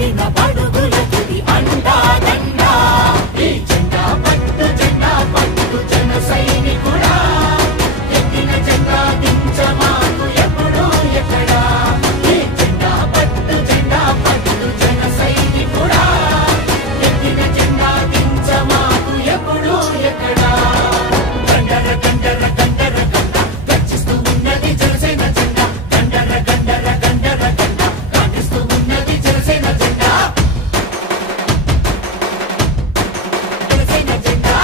పడిన పడుగులకి అండా దండా ఈ జెండా పట్టు జన సైనికుడా ఎత్తిన జెండా దించమాకు ఎప్పుడు ఎక్కడా ఈ జెండా పట్టు జన సైనికుడా ఎత్తిన జెండా దించమాకు ఎప్పుడు ఎక్కడా గండర గండర గండర గండ గర్జిస్తూ ఉన్నది జనసేన జెండా గండర గండర గండర గండ కాటిస్తూ ఉన్నది జనసేన జెండా జనసేన జెండా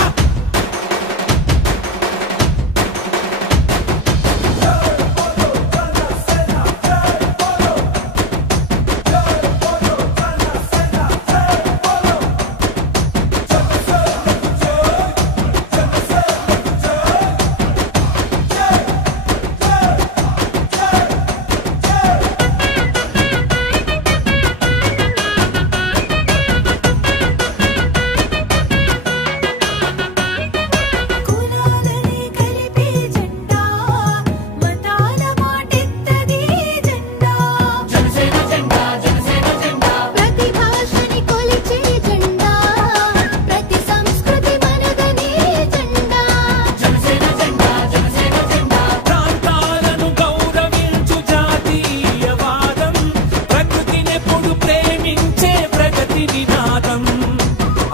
కులాలని కలిపే జెండా మతాల మాటెత్తది జెండా జనసేన జెండా జనసేన జెండా ప్రతి భాషని కొలిచే జెండా ప్రతి సంస్కృతి మనదనే జెండా జనసేన జెండా జనసేన జెండా ప్రాంతాలను గౌరవించు జాతీయవాదం ప్రకృతినెప్పుడు ప్రేమించే ప్రగతి నినాదం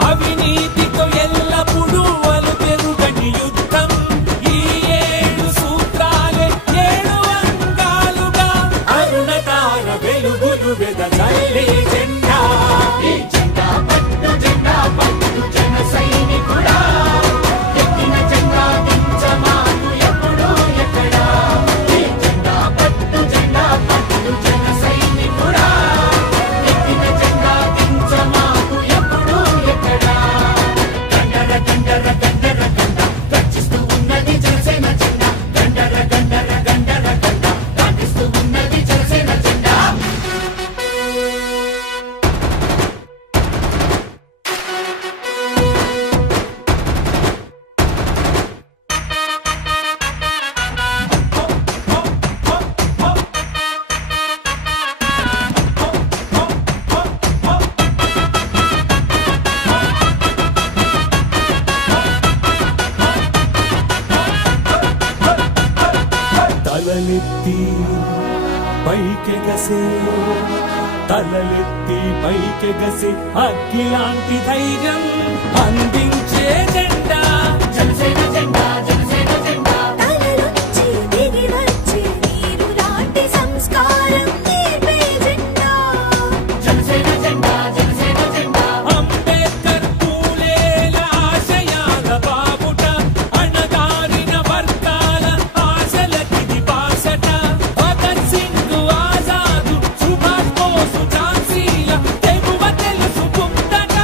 అవినీతితో ఎల్లప్పుడూ అలుపెరుగని యుద్ధం ఈ 7 సూత్రాలే 7 అంగాలుగా అరుణతార వెలుగులు వెదజల్లే జెండా ఈ జెండా పట్టు జన సైనికుడా ఎత్తిన జెండా దించమాకు ఎప్పుడు ఎక్కడా ఈ జెండా పట్టు జన సైనికుడా ఎత్తిన జెండా దించమాకు ఎప్పుడు ఎక్కడా గండర గండర గండర గండ గర్జిస్తూ ఉన్నది జనసేన జెండా గండర గండర గండర గండ కాటిస్తూ ఉన్నది జనసేన జెండా తలలెత్తి పైకెగసే తలలెత్తి పైకెగసే అగ్గిలాంటి ధైర్యం అందించే జెండా జనసేన జెండా జనసేన జెండా తలలొచ్చి దిగి వచ్చే నీరు లాంటి సంస్కారం నేర్పే జెండా జనసేన జెండా జనసేన జెండా అంబేద్కర్ పూలేల ఆశయాల బావుట అణగారిన వర్గాల ఆశలకిది బాసట భగత్ సింగ్ ఆజాదు సుభాష్ బోసు ఝాన్సీల తెగువ తెలుసుకుందట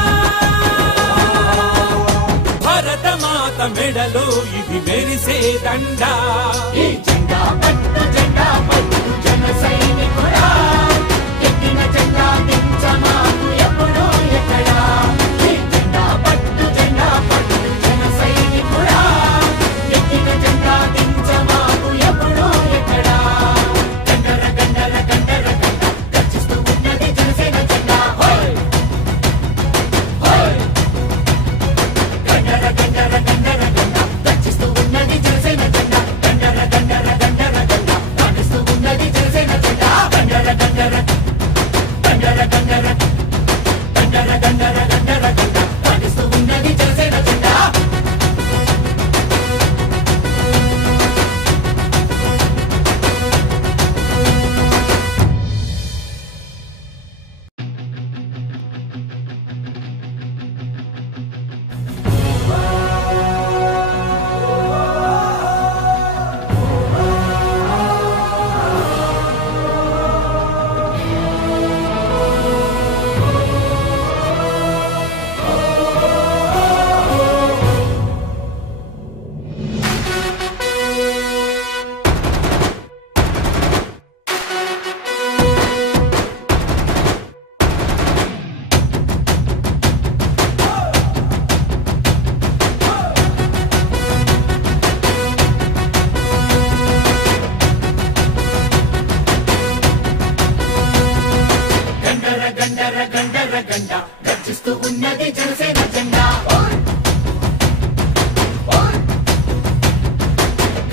గండర గండర గండ గర్జిస్తూ ఉన్నది జనసేన జెండా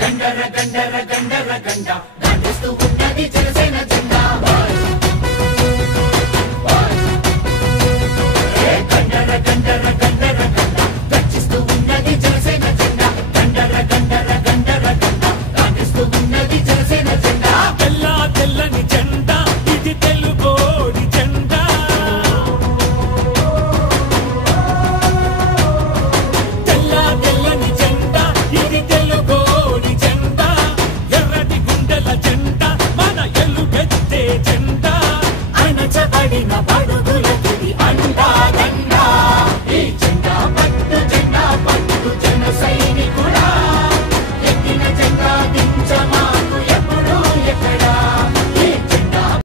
గండర గండర గండర గండ గర్జిస్తూ